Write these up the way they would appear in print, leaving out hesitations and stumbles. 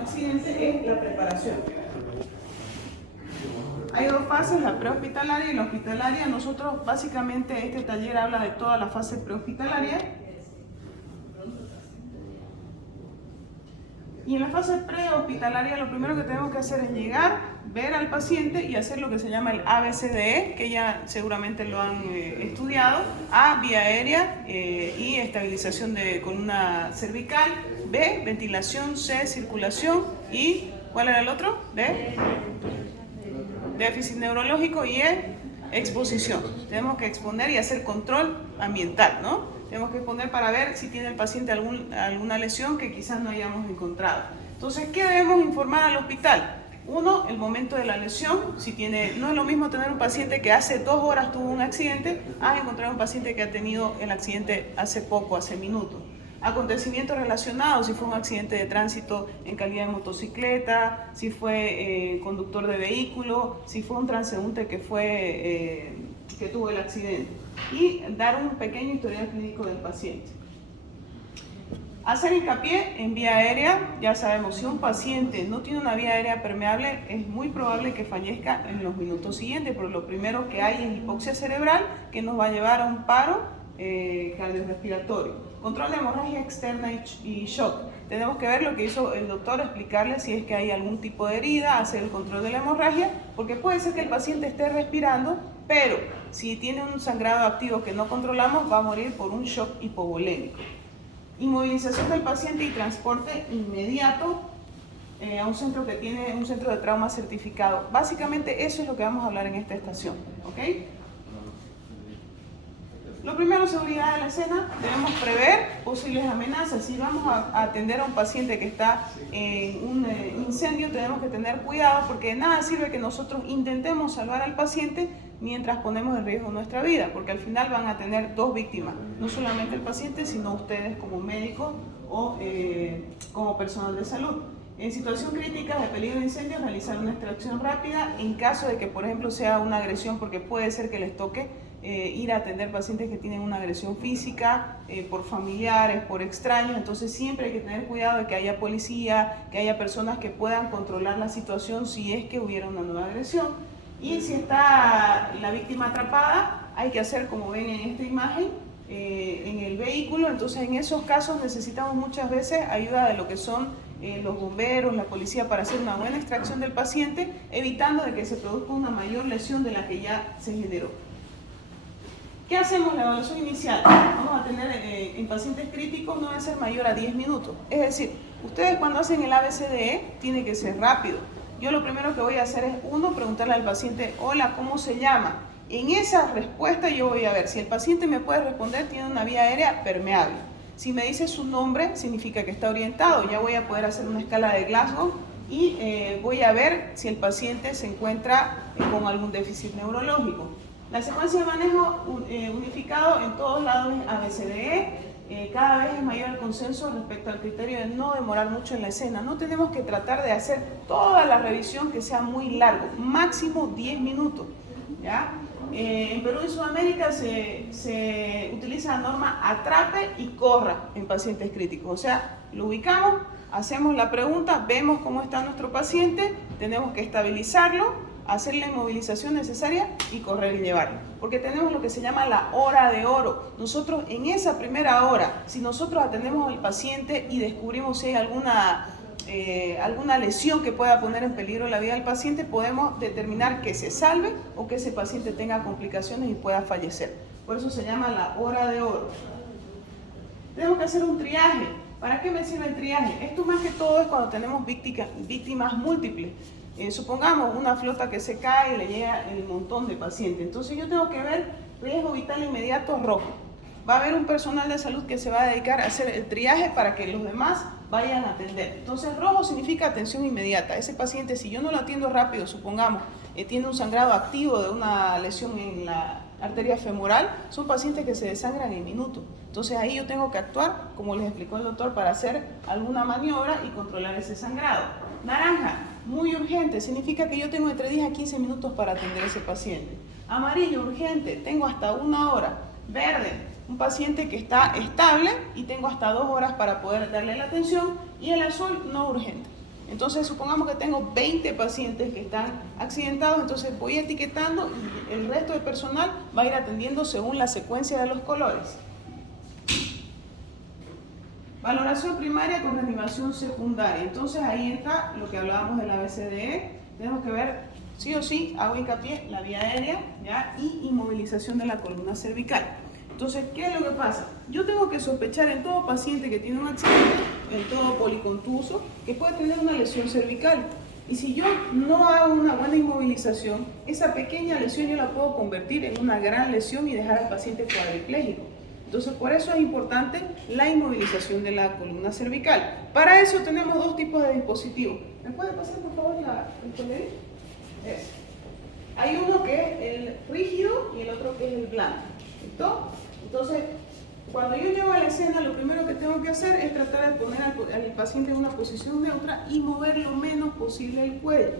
accidente es la preparación. Hay dos fases, la prehospitalaria y la hospitalaria. Nosotros básicamente este taller habla de toda la fase prehospitalaria. Y en la fase prehospitalaria lo primero que tenemos que hacer es llegar, ver al paciente y hacer lo que se llama el ABCDE, que ya seguramente lo han estudiado. A, vía aérea y estabilización de columna cervical. B, ventilación. C, circulación. Y, ¿cuál era el otro? D, déficit neurológico. Y E, exposición. Tenemos que exponer y hacer control ambiental, ¿no? Tenemos que exponer para ver si tiene el paciente alguna lesión que quizás no hayamos encontrado. Entonces, ¿qué debemos informar al hospital? Uno, el momento de la lesión. Si tiene, no es lo mismo tener un paciente que hace 2 horas tuvo un accidente a encontrar un paciente que ha tenido el accidente hace poco, hace minutos. Acontecimientos relacionados, si fue un accidente de tránsito en calidad de motocicleta, si fue conductor de vehículo, si fue un transeúnte que tuvo el accidente. Y dar un pequeño historial clínico del paciente. Hacer hincapié en vía aérea. Ya sabemos, si un paciente no tiene una vía aérea permeable, es muy probable que fallezca en los minutos siguientes, porque lo primero que hay es hipoxia cerebral, que nos va a llevar a un paro cardiorrespiratorio. Control de hemorragia externa y shock. Tenemos que ver lo que hizo el doctor, explicarle si es que hay algún tipo de herida, hacer el control de la hemorragia, porque puede ser que el paciente esté respirando, pero si tiene un sangrado activo que no controlamos, va a morir por un shock hipovolémico. Inmovilización del paciente y transporte inmediato a un centro que tiene un centro de trauma certificado. Básicamente eso es lo que vamos a hablar en esta estación, ¿ok? Lo primero, seguridad de la escena. Debemos prever posibles amenazas. Si vamos a atender a un paciente que está en un incendio, tenemos que tener cuidado, porque de nada sirve que nosotros intentemos salvar al paciente mientras ponemos en riesgo nuestra vida, porque al final van a tener 2 víctimas, no solamente el paciente, sino ustedes como médicos o como personal de salud. En situación crítica de peligro de incendio, realizar una extracción rápida. En caso de que, por ejemplo, sea una agresión, porque puede ser que les toque ir a atender pacientes que tienen una agresión física, por familiares, por extraños, entonces siempre hay que tener cuidado de que haya policía, que haya personas que puedan controlar la situación si es que hubiera una nueva agresión. Y si está la víctima atrapada, hay que hacer como ven en esta imagen, en el vehículo. Entonces en esos casos necesitamos muchas veces ayuda de lo que son los bomberos, la policía, para hacer una buena extracción del paciente, evitando de que se produzca una mayor lesión de la que ya se generó. ¿Qué hacemos? La evaluación inicial. Vamos a tener en pacientes críticos no debe ser mayor a 10 minutos. Es decir, ustedes cuando hacen el ABCDE tiene que ser rápido. Yo lo primero que voy a hacer es, uno, preguntarle al paciente, hola, ¿cómo se llama? En esa respuesta yo voy a ver si el paciente me puede responder, tiene una vía aérea permeable. Si me dice su nombre, significa que está orientado. Ya voy a poder hacer una escala de Glasgow y voy a ver si el paciente se encuentra con algún déficit neurológico. La secuencia de manejo unificado en todos lados es ABCDE. Cada vez es mayor el consenso respecto al criterio de no demorar mucho en la escena. No tenemos que tratar de hacer toda la revisión que sea muy largo, máximo 10 minutos, ¿ya? En Perú y Sudamérica se utiliza la norma atrape y corra en pacientes críticos. O sea, lo ubicamos, hacemos la pregunta, vemos cómo está nuestro paciente, tenemos que estabilizarlo, hacer la inmovilización necesaria y correr y llevarlo. Porque tenemos lo que se llama la hora de oro. Nosotros en esa primera hora, si nosotros atendemos al paciente y descubrimos si hay alguna lesión que pueda poner en peligro la vida del paciente, podemos determinar que se salve o que ese paciente tenga complicaciones y pueda fallecer. Por eso se llama la hora de oro. Tenemos que hacer un triaje. ¿Para qué me sirve el triaje? Esto más que todo es cuando tenemos víctimas múltiples. Supongamos una flota que se cae y le llega el montón de pacientes. Entonces yo tengo que ver riesgo vital inmediato rojo. Va a haber un personal de salud que se va a dedicar a hacer el triaje para que los demás vayan a atender. Entonces rojo significa atención inmediata. Ese paciente, si yo no lo atiendo rápido, supongamos, tiene un sangrado activo de una lesión en la arteria femoral, son pacientes que se desangran en minutos. Entonces ahí yo tengo que actuar, como les explicó el doctor, para hacer alguna maniobra y controlar ese sangrado. Naranja, muy urgente, significa que yo tengo entre 10 a 15 minutos para atender a ese paciente. Amarillo, urgente, tengo hasta 1 hora. Verde, un paciente que está estable y tengo hasta 2 horas para poder darle la atención. Y el azul, no urgente. Entonces, supongamos que tengo 20 pacientes que están accidentados, entonces voy etiquetando y el resto del personal va a ir atendiendo según la secuencia de los colores. Valoración primaria con reanimación secundaria. Entonces, ahí está lo que hablábamos del ABCDE. Tenemos que ver, sí o sí, hago hincapié, la vía aérea, ¿ya? Y inmovilización de la columna cervical. Entonces, ¿qué es lo que pasa? Yo tengo que sospechar en todo paciente que tiene un accidente, en todo policontuso, que puede tener una lesión cervical. Y si yo no hago una buena inmovilización, esa pequeña lesión yo la puedo convertir en una gran lesión y dejar al paciente cuadripléjico. Entonces, por eso es importante la inmovilización de la columna cervical. Para eso tenemos dos tipos de dispositivos. ¿Me puede pasar, por favor, el colegio? Hay uno que es el rígido y el otro que es el blando. ¿Listo? Entonces, cuando yo llego a la escena, lo primero que tengo que hacer es tratar de poner al paciente en una posición neutra y mover lo menos posible el cuello.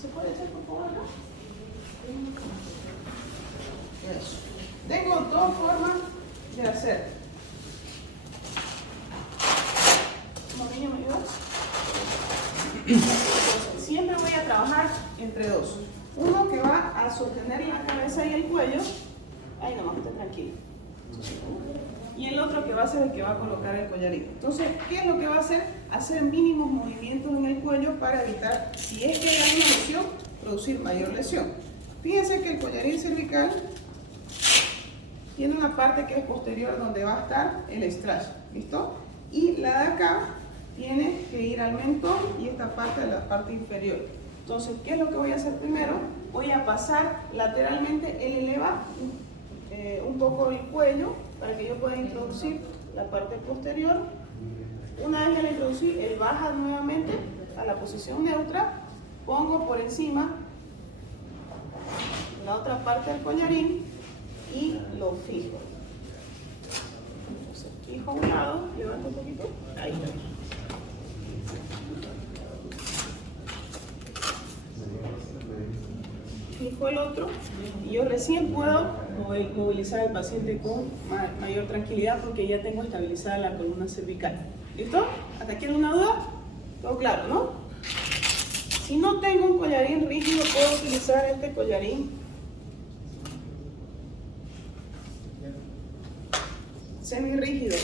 ¿Se puede hacer, por favor, acá? Eso. Tengo dos formas de hacer. ¿Niño, me ayudas? Entonces, siempre voy a trabajar entre dos. Uno que va a sostener la cabeza y el cuello. Ahí nomás, esté tranquilo. Y el otro que va a ser el que va a colocar el collarito. Entonces, ¿qué es lo que va a hacer? Hacer mínimos movimientos en el cuello para evitar, si es que hay alguna lesión, producir mayor lesión. Fíjense que el collarín cervical tiene una parte que es posterior donde va a estar el strash, ¿listo? Y la de acá tiene que ir al mentón y esta parte de la parte inferior. Entonces, ¿qué es lo que voy a hacer primero? Voy a pasar lateralmente el eleva un poco el cuello para que yo pueda introducir la parte posterior. Una vez que la introducí, él baja nuevamente a la posición neutra, pongo por encima la otra parte del collarín y lo fijo. Entonces, fijo a un lado, levanto un poquito, ahí está. Fijo el otro y yo recién puedo movilizar al paciente con mayor tranquilidad porque ya tengo estabilizada la columna cervical. ¿Listo? ¿Hasta aquí alguna duda? Todo claro, ¿no? Si no tengo un collarín rígido, puedo utilizar este collarín semirrígido,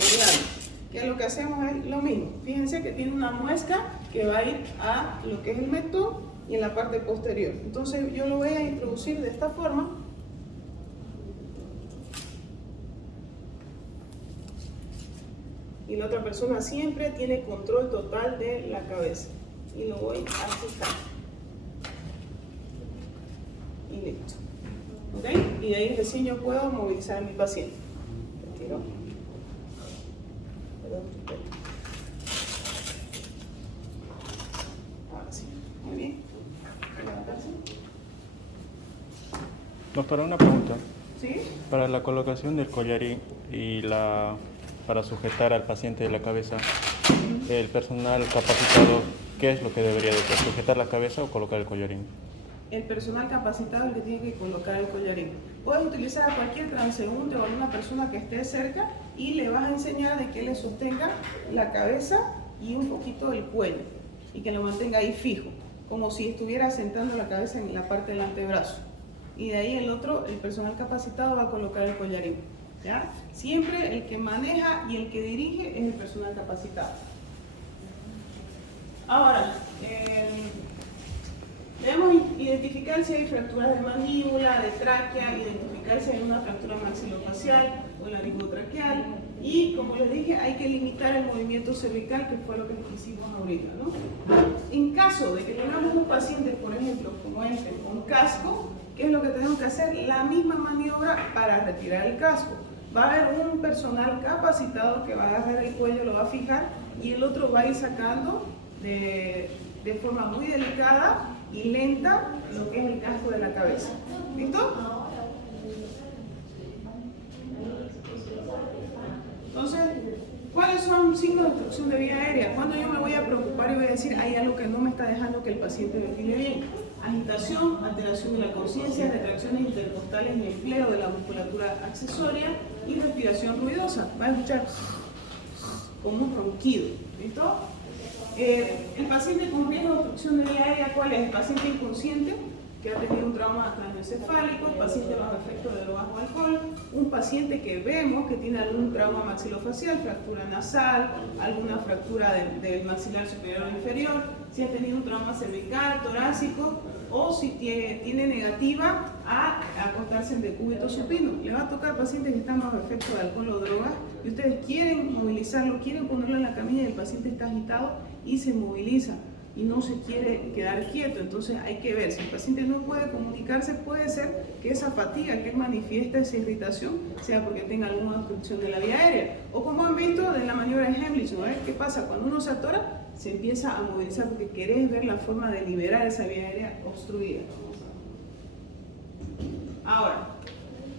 que lo que hacemos es lo mismo. Fíjense que tiene una muesca que va a ir a lo que es el mentón y en la parte posterior. Entonces yo lo voy a introducir de esta forma. Y la otra persona siempre tiene control total de la cabeza. Y lo voy a fijar. Y listo. ¿Ok? Y de ahí recién yo puedo movilizar a mi paciente. Retiro. Ahora sí. Muy bien. Levantarse. Doctora, una pregunta. ¿Sí? Para la colocación del collarín y para sujetar al paciente de la cabeza, el personal capacitado, ¿qué es lo que debería de hacer? ¿Sujetar la cabeza o colocar el collarín? El personal capacitado es el que tiene que colocar el collarín. Puedes utilizar a cualquier transeúnte o alguna persona que esté cerca y le vas a enseñar de que le sostenga la cabeza y un poquito el cuello y que lo mantenga ahí fijo, como si estuviera sentando la cabeza en la parte del antebrazo. Y de ahí el personal capacitado va a colocar el collarín. ¿Ya? Siempre el que maneja y el que dirige es el personal capacitado. Ahora, debemos identificar si hay fracturas de mandíbula, de tráquea, identificar si hay una fractura maxilofacial o laringotraqueal. Y como les dije, hay que limitar el movimiento cervical, que fue lo que hicimos ahorita, ¿no? En caso de que tengamos un paciente, por ejemplo, como este, con casco, ¿qué es lo que tenemos que hacer? La misma maniobra para retirar el casco. Va a haber un personal capacitado que va a agarrar el cuello, lo va a fijar y el otro va a ir sacando de forma muy delicada y lenta lo que es el casco de la cabeza. ¿Listo? Entonces, ¿cuáles son signos de obstrucción de vía aérea? Cuando yo me voy a preocupar y voy a decir, hay algo que no me está dejando que el paciente ventile bien. Agitación, alteración de la conciencia, retracciones intercostales y empleo de la musculatura accesoria y respiración ruidosa. Va a escuchar como un ronquido. ¿Listo? El paciente con riesgo de obstrucción de vía aérea, ¿cuál es? El paciente inconsciente, que ha tenido un trauma craneoencefálico, el paciente bajo efecto de drogas o alcohol, un paciente que vemos que tiene algún trauma maxilofacial, fractura nasal, alguna fractura del maxilar superior o inferior, si ha tenido un trauma cervical, torácico, o si tiene negativa a acostarse en decúbito supino. Le va a tocar pacientes que están bajo efecto de alcohol o drogas y ustedes quieren movilizarlo, quieren ponerlo en la camilla y el paciente está agitado y se moviliza y no se quiere quedar quieto. Entonces hay que ver, si el paciente no puede comunicarse, puede ser que esa fatiga que manifiesta, esa irritación, sea porque tenga alguna obstrucción de la vía aérea. O como han visto de la maniobra de Heimlich, ¿no? ¿Qué pasa? Cuando uno se atora, se empieza a movilizar porque querés ver la forma de liberar esa vía aérea obstruida. Ahora,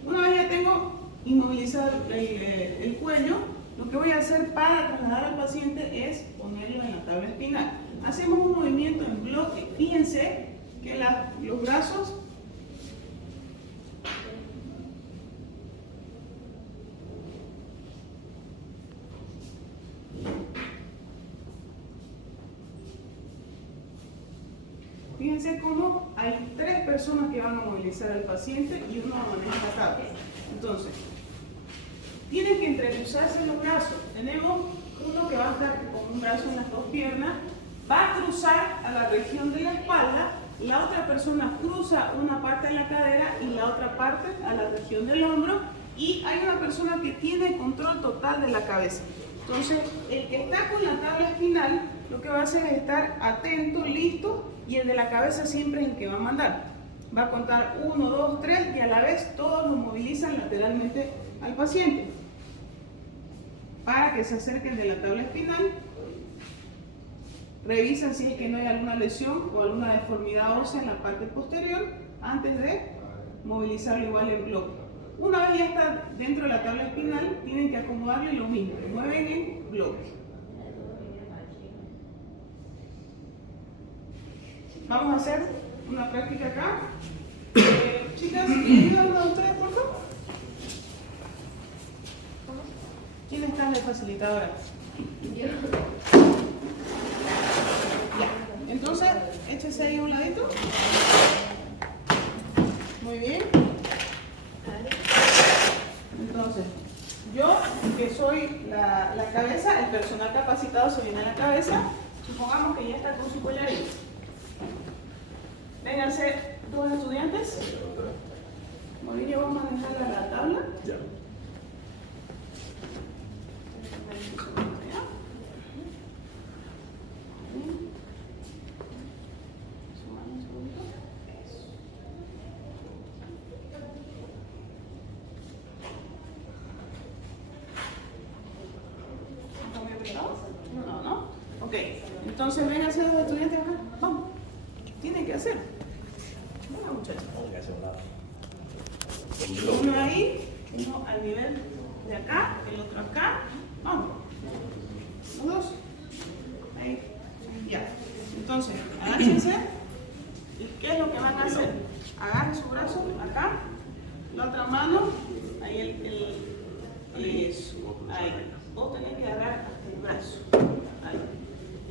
una vez ya tengo inmovilizado el cuello, lo que voy a hacer para trasladar al paciente es ponerlo en la tabla espinal. Hacemos un movimiento en bloque. Fíjense que los brazos fíjense cómo hay 3 personas que van a movilizar al paciente y uno maneja la tabla. Entonces, tienen que entrecruzarse los brazos. Tenemos uno que va a estar con un brazo en las 2 piernas, va a cruzar a la región de la espalda, la otra persona cruza una parte de la cadera y la otra parte a la región del hombro, y hay una persona que tiene control total de la cabeza. Entonces, el que está con la tabla espinal, lo que va a hacer es estar atento, listo, y el de la cabeza siempre es el que va a mandar. Va a contar 1, 2, 3 y a la vez todos lo movilizan lateralmente al paciente para que se acerquen de la tabla espinal. Revisan si es que no hay alguna lesión o alguna deformidad ósea en la parte posterior antes de movilizarlo igual en bloque. Una vez ya está dentro de la tabla espinal, tienen que acomodarle lo mismo, mueven en bloque. Vamos a hacer una práctica acá. Chicas, ¿me ayudan uno de ustedes, por favor? ¿Quién está en la facilitadora? Ya. Entonces, échese ahí a un ladito. Muy bien. Entonces, yo que soy la cabeza, el personal capacitado se viene a la cabeza. Supongamos que ya está con su collarín. Vénganse 2 estudiantes. Mauricio, vamos a manejar la tabla. Ya. No. Ok, entonces vénganse los estudiantes acá. Vamos. Tienen que hacer. Bueno, muchachos. Uno ahí, uno al nivel de acá, el otro acá. Vamos. Los 2. Ahí. Ya. Entonces, agáchense. ¿Y qué es lo que van a hacer? Agarren su brazo acá, la otra mano, ahí eso. Ahí. Vos tenés que agarrar hasta el brazo. Ahí.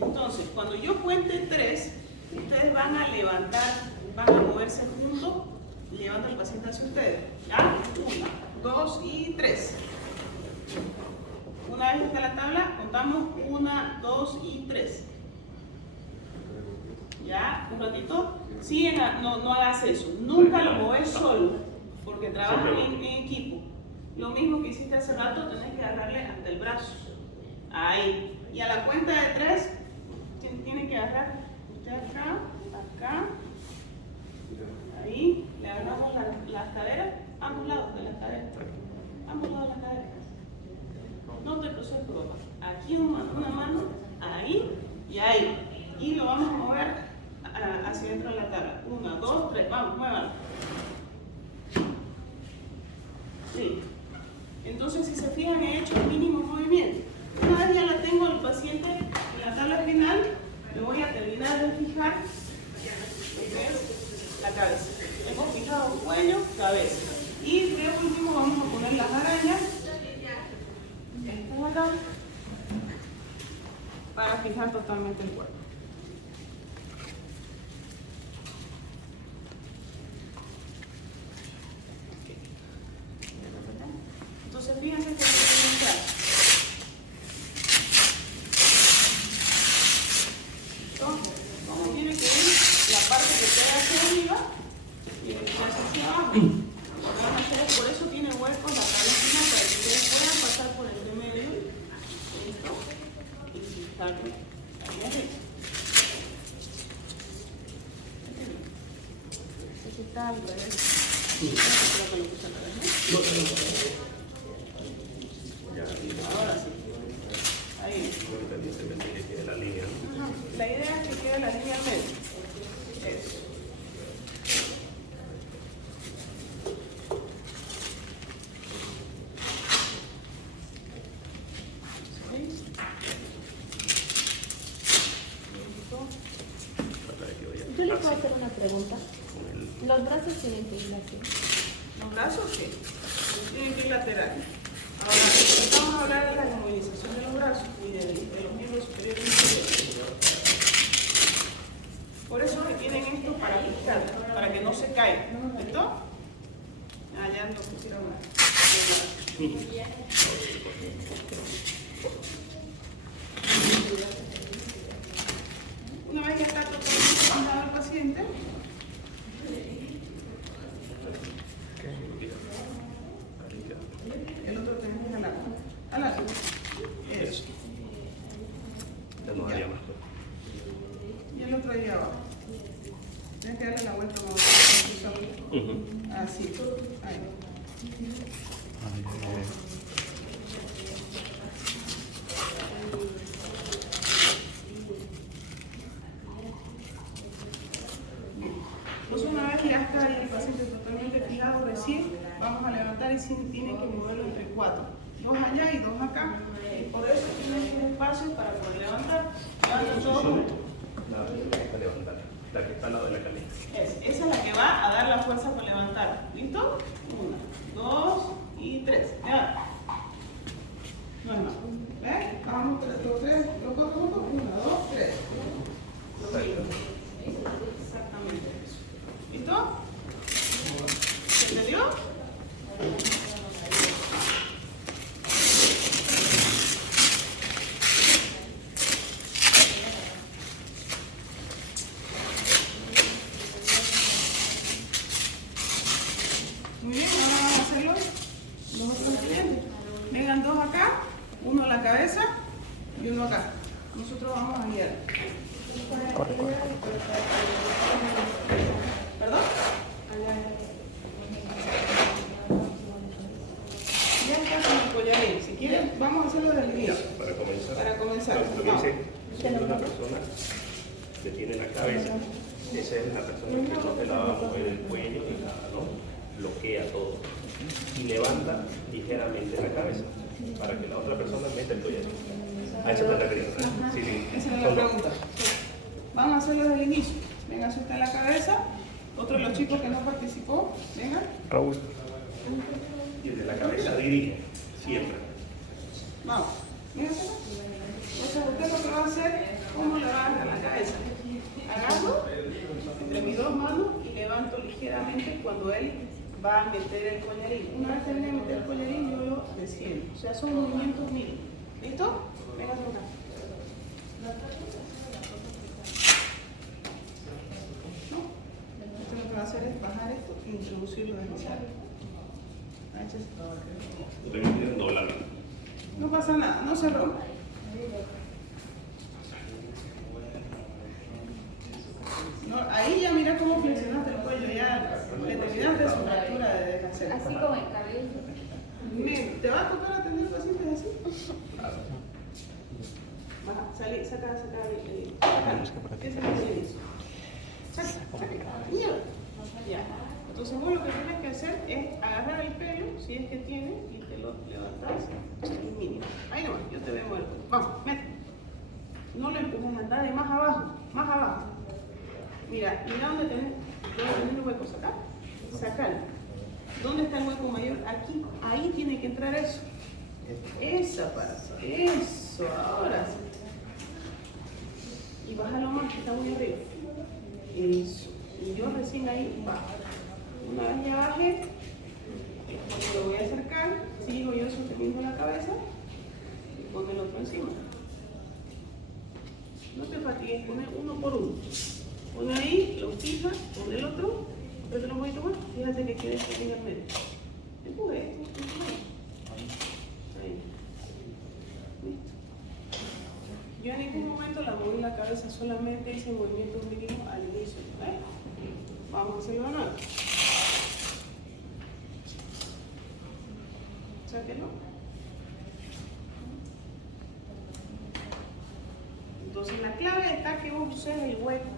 Entonces, cuando yo cuente 3, ustedes van a levantar, van a moverse juntos, llevando al paciente hacia ustedes. ¿Ya? 1, 2 y 3. Una vez está la tabla, contamos 1, 2 y 3. ¿Ya? Un ratito. Sí, no hagas eso. Nunca lo mueves solo, porque trabajan en equipo. Lo mismo que hiciste hace rato, tenés que agarrarle hasta el brazo. Ahí. Y a la cuenta de 3, tiene que agarrar usted acá, acá. Ahí. Le agarramos las caderas, ambos lados de las caderas. Ambos lados de las caderas. No te cruces por papá. Aquí una mano, ahí y ahí. Y lo vamos a mover hacia dentro de la tabla. 1, 2, 3. Vamos, muévanlo. Sí. Entonces, si se fijan, he hecho el mínimo movimiento. Una vez ya la tengo el paciente en la tabla final, le voy a terminar de fijar lo que es la cabeza. Hemos fijado cuello, cabeza. Y de último vamos a poner las arañas. Estas acá. para fijar totalmente el cuerpo. Entonces fíjense que tiene un brazo. Entonces, como tiene que ir la parte que pega hacia arriba y el brazo hacia abajo. Lo que van a hacer es, por eso tiene huecos la cabeza para que ustedes puedan pasar por el de medio, esto, y fijarlo ahí arriba. Ese está al revés. Creo que lo puse al revés, ¿no? Ahora sí. Ahí. La idea es que quede la línea al medio. Eso. Yo le puedo hacer una pregunta. ¿Los brazos tienen que ir así? Los brazos sí, tienen que ir laterales. Ahora, vamos a hablar de la movilización de los brazos y de los miembros superiores e inferiores. Por eso tienen esto para fijar, para que no se caigan. ¿Listo? Ah, ya lo pusieron mal. Una vez ya está totalmente fijado el paciente, el otro tenemos al lado. Al lado. Eso. Y el otro ahí abajo. Tienes que darle la vuelta más así. Ahí. Entonces una vez que ya está ahí el paciente totalmente fijado, recién vamos a levantar y tienen que moverlo entre 4. 2 allá y 2 acá. Y por eso tienen un espacio para poder levantar. Levantan todos juntos. La que está al lado de la camisa. Esa es la que va a dar la fuerza para levantar. ¿Listo? 1, 2 y 3. Ya. No es más. ¿Ves? Vamos, los 3, los 4 juntos. 1, 2, 3. Exactamente eso. ¿Listo? ¿Se entendió? Muy bien, ahora vamos a hacerlo los otros clientes. Vengan 2 acá, 1 a la cabeza y 1 acá. Nosotros vamos a guiar. ¿Perdón? Ya está con el collarín. Si quieren, vamos a hacerlo desde el inicio. Para comenzar. Para comenzar. Lo que dice, siendo una persona que tiene la cabeza, esa es la persona que la va a mover el cuello y bloquea todo. Y levanta ligeramente la cabeza para que la otra persona meta el collarín. A eso te refieres, ¿verdad? Sí, sí. Esa es la pregunta. Vamos a hacerlo desde el inicio. Venga, suelta la cabeza. Otro de los chicos que no participó, venga. Raúl. Y desde la cabeza dirige, siempre. Vamos. Venga, entonces usted lo que va a hacer, ¿cómo le va a dar la cabeza? Agarro entre mis 2 manos y levanto ligeramente cuando él va a meter el collarín. Una vez que él mete el collarín, yo lo desciendo. O sea, son movimientos mínimos. ¿Listo? Venga, acá. ¿No? Esto lo que va a hacer es bajar esto e introducirlo desde el sal. No pasa nada, no se rompe. No, ahí ya mira cómo flexionaste el cuello, ya determinaste su fractura de descanso. Así como el cabello. ¿Te va a tocar atender pacientes así? Baja, salí, saca el ese es el inicio. Saca. Mierda. Ya. Entonces vos lo que tienes que hacer es agarrar el pelo, si es que tiene, y te lo levantás el mínimo. Ahí nomás, yo te veo muerto. Vamos, mete. No le empujes, andá de más abajo, más abajo. Mira dónde tenés el hueco, saca. Sacalo. ¿Dónde está el hueco mayor? Aquí, ahí tiene que entrar eso. Esa parte, eso, ahora sí. Y bájalo más, que está muy arriba. Eso. Y yo recién ahí bajo. Una vez ya bajé, cuando lo voy a acercar, sigo yo sosteniendo la cabeza y pon el otro encima. No te fatigues, pone uno por uno. Pone ahí, lo fija, pon el otro, apretalo un poquito más, fíjate que quede aquí en el medio. Empuje esto, empuje. Ahí. Listo. Yo en ningún momento la moví la cabeza, solamente hice movimientos mínimos al inicio. ¿Ves? Vamos a hacerlo de nuevo. Sáquenlo. Entonces la clave está que vos uses el hueco.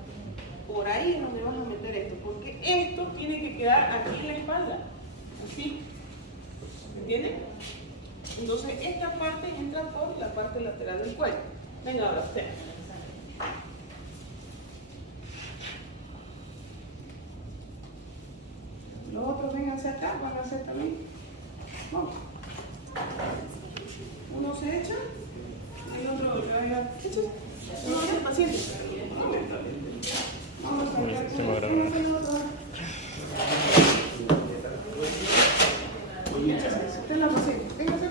Por ahí es donde vas a meter esto, porque esto tiene que quedar aquí en la espalda. Así. ¿Entienden? Entonces esta parte entra por la parte lateral del cuello. Venga ahora, usted. Los otros vengan hacia acá, van a hacer también. Vamos. Uno se echa, el otro le va a llegar. Echa. Uno es el paciente. Vamos a cargar. Usted es la paciente. Véngase.